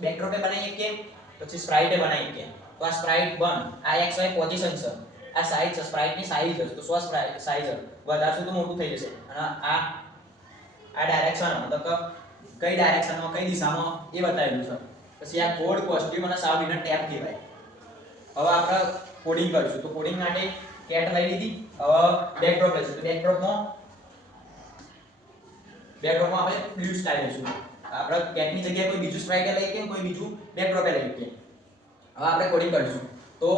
બેકડ્રોપે બનાવી શકીએ પછી સ્પ્રાઇટે બનાવી શકીએ તો આ સ્પ્રાઇટ બન આ એક્સ વાય પોઝિશન છે. આ સાઈઝ છે સ્પ્રાઇટની સાઈઝ છે તો સો સ્પ્રાઇટ સાઈઝ વધારશું તો મોટું થઈ જશે. અને આ આ ડાયરેક્શન મતલબ કે કઈ ડાયરેક્શનમાં કઈ દિશામાં એ બતાવેલું છે. પછી આ કોડ કોસ્ટ્યુમ અને સાવ ઇનર ટેપ કહેવાય. હવે આપણે કોડિંગ કરીશું. તો કોડિંગ માટે કેટ લઈ લીધી. હવે બેકડ્રોપ લઈશું. તો બેકડ્રોપમાં બેકડ્રોપમાં આપણે બ્લુ સ્ટાઇલ લઈશું. આપણે કેટની જગ્યાએ કોઈ બીજું સ્ટ્રાઇકર લઈ કે કોઈ બીજું બેકડ્રોપે લઈ કે. હવે આપણે કોડિંગ કરીશું. તો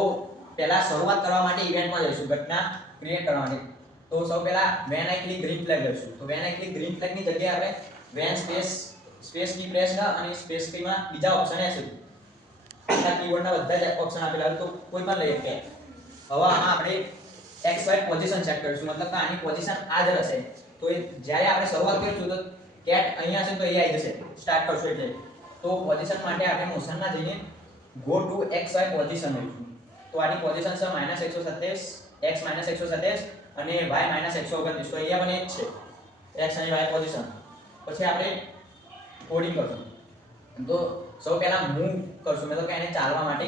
પહેલા શરૂઆત કરવા માટે ઇવેન્ટમાં જઈશું, ઘટના ક્રિએટ કરવા માટે. તો સૌ પહેલા when I click green flag લઈશું. તો વેન આઈ ક્લિક ગ્રીન ફ્લેગની જગ્યાએ આપણે when space space key press અને સ્પેસ કીમાં બીજા ઓપ્શન હશે આ કીબોર્ડના બધા જ ઓપ્શન આપેલા તો કોઈ પણ લઈ શકે. હવે આમાં આપણે એક્સ વાય પોઝિશન સેટ કરીશું. મતલબ કે આની પોઝિશન આ જ રહેશે. તો જ્યારે આપણે શરૂઆત કરીશું તો કેટ અહીંયા છે તો એ આવી જશે. સ્ટાર્ટ કરશું એટલે. તો પોઝિશન માટે આપણે મોશનમાં જઈને go to X Y position લઈશું. તો આની પોઝિશન છે માઇનસ એકસો સત્યાવીસ એક્સ માઇનસ એકસો સત્યાવીસ અને વાય માઇનસ એકસો ઓગણત્રીસ. તો અહીંયા પણ એ જ છે. એક્સ અને વાય પોઝિશન પછી આપણે કોડિંગ કરશું. તો સૌ પહેલાં મૂવ કરશું. મેં તો કે એને ચાલવા માટે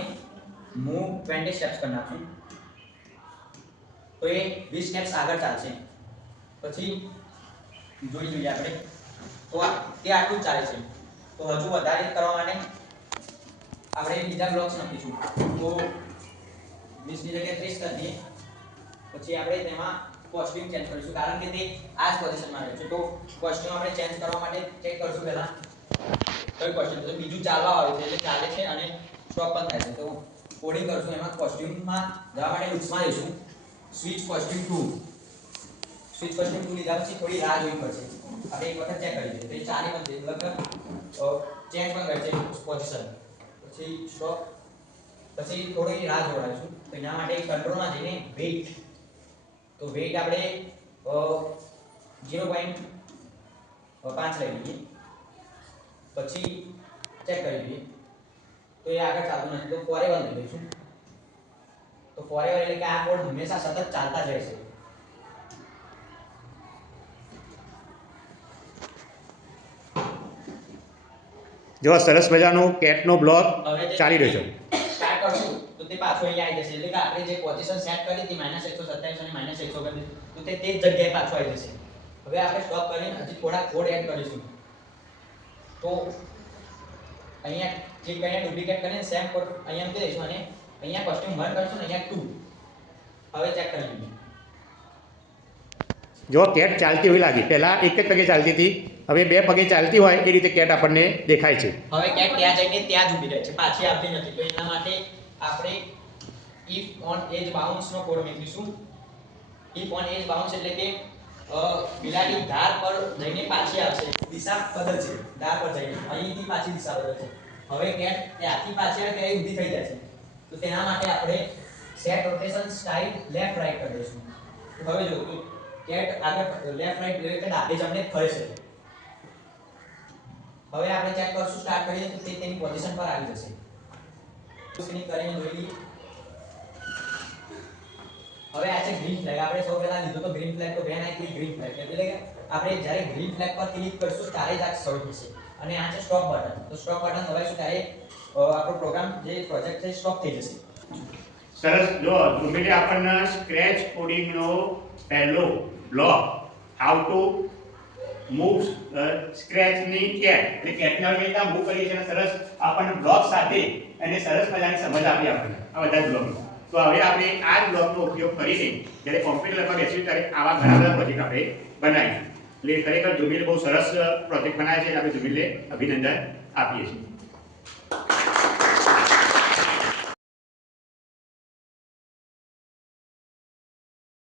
મૂવ 20 સ્ટેપ્સ કરી નાખશું. તો એ વીસ સ્ટેપ્સ આગળ ચાલશે. પછી જોઈ જોઈએ આપણે. તો આ તે આટલું જ ચાલે છે. તો હજુ વધારે કરવા માટે આપણે બીજા બ્લોક્સ નાખીશું તો 20 ની જગ્યાએ 30 કરી દઈએ. પછી આપણે તેમાં કોસ્ટ્યુમ ચેન્જ કરીશું. કારણ કે તે આ જ પોઝિશનમાં રહે છે. તો કોસ્ટ્યુમ આપણે ચેન્જ કરવા માટે ચેક કરીશું પહેલાં. કઈ કોસ્ટ્યુમ તો બીજું ચાલવા આવે છે. એટલે ચાલે છે અને સ્ટોપ પણ થાય છે. તો કોડિંગ કરશું. એમાં કોસ્ટ્યુમમાં જવા માટે લૂપ્સમાં લઈશું switch costume to switch costume to લીધા પછી થોડી રાહ જોવી પડશે. આપણે એક વખત ચેક કરી દઈએ તો ચાલી પણ છે લગભગ ચેન્જ પણ કરશે પોઝિશન પછી સ્ટોપ પછી થોડી રાહ જોડાઈશું તો એના માટે કંટ્રોલમાં જઈને વેઇટ તો વેઇટ આપણે ઝીરો પોઈન્ટ પાંચ લઈ લઈએ. પછી ચેક કરી લઈએ. તો એ આગળ ચાલતું નથી. તો ફોરેવર લઈ લઈશું. તો ફોરેવર એટલે કે આ કોડ હંમેશા સતત ચાલતા જ રહેશે. જો સરસ મજાનો કેટનો બ્લોક ચાલી રહ્યો છે. તો તે પાછો અહીંયા આવી જશે. એટલે કે આપણે જે પોઝિશન સેટ કરી હતી માઇનસ એકસો સત્યાવીસ અને માઇનસ એકસો તો તે તે જ જગ્યાએ પાછો આવી જશે. હવે આપણે સ્ટોપ કરીને હજી થોડા કોડ એડ કરીશું. તો અહીંયા ક્લિક કરીને ડુપ્લિકેટ કરીને સેમ કોડ અહીંયા મૂકી દઈશું અને અહીંયા કોસ્ટ્યુમ 1 કરશું અહીંયા 2 હવે ચેક કરી લઈએ. જો કેટ ચાલતી હોય લાગી. પહેલાં એક જ પગે ચાલતી હતી. હવે બે પગે ચાલતી હોય એ રીતે કેટ આપણને દેખાય છે. હવે કેટ ત્યાં જઈને ત્યાં જ ઊભી રહે છે. પાછી આવતી નથી. તો એના માટે આપણે ઇફ ઓન એજ બાઉન્સ નો કોડ મૂકીશું. ઇફ ઓન એજ બાઉન્સ એટલે કે બિલાડી ધાર પર જઈને પાછી આવશે. દિશા બદલશે. ધાર પર જઈને. અહીંથી પાછી દિશા બદલશે. હવે કેટ ત્યાંથી પાછી આવે ત્યાં ઊભી થઈ છે તો તેના માટે આપણે set rotation style left right કરી દઈશું. હવે જો કેટ આગળ લેફ્ટ રાઈટ એટલે કે ડાબે જમણે ફરશે હવે આપણે ચેક કરશું સ્ટાર્ટ કરીએ તો તે તેની પોઝિશન પર આવી જશે. સ્ક્રીન કરીને જોઈ હવે આ છે ગ્રીન ફ્લેગ આપણે સૌ પહેલા લીધો તો ગ્રીન ફ્લેગ તો બે આઈ ક્લિક ગ્રીન ફ્લેગ એટલે કે આપણે જ્યારે ગ્રીન ફ્લેગ પર ક્લિક કરશું, ત્યારે જ આ શરૂ થશે. અને આ છે સ્ટોપ બટન તો સ્ટોપ બટન દબાવીશું ત્યારે આપણો પ્રોગ્રામ જે પ્રોજેક્ટ છે સ્ટોપ થઈ જશે. સરસ. જો ધ્રુમિલે આપણને સ્ક્રેચ કોડિંગનો પહેલો બ્લોક હાઉ ટુ મૂવ સ્ક્રેચની કેટ. એટલે કેટને આપણે રીતના મૂવ કરીએ છીએ અને સરસ આપણને બ્લોક સાથે એને સરસ મજાની સમજ આપી આપણને આ બધા બ્લોક તો હવે આપણે આ જ બ્લોકનો ઉપયોગ કરીને જ્યારે કોમ્પ્યુટરમાં બેસીએ ત્યારે આવા ઘણા બધા પ્રોજેક્ટ આપણે બનાવીએ. એટલે ખરેખર ધ્રુમિલે બહુ સરસ પ્રોજેક્ટ બનાવે છે. આપણે ધ્રુમિલે અભિનંદન આપીએ છીએ.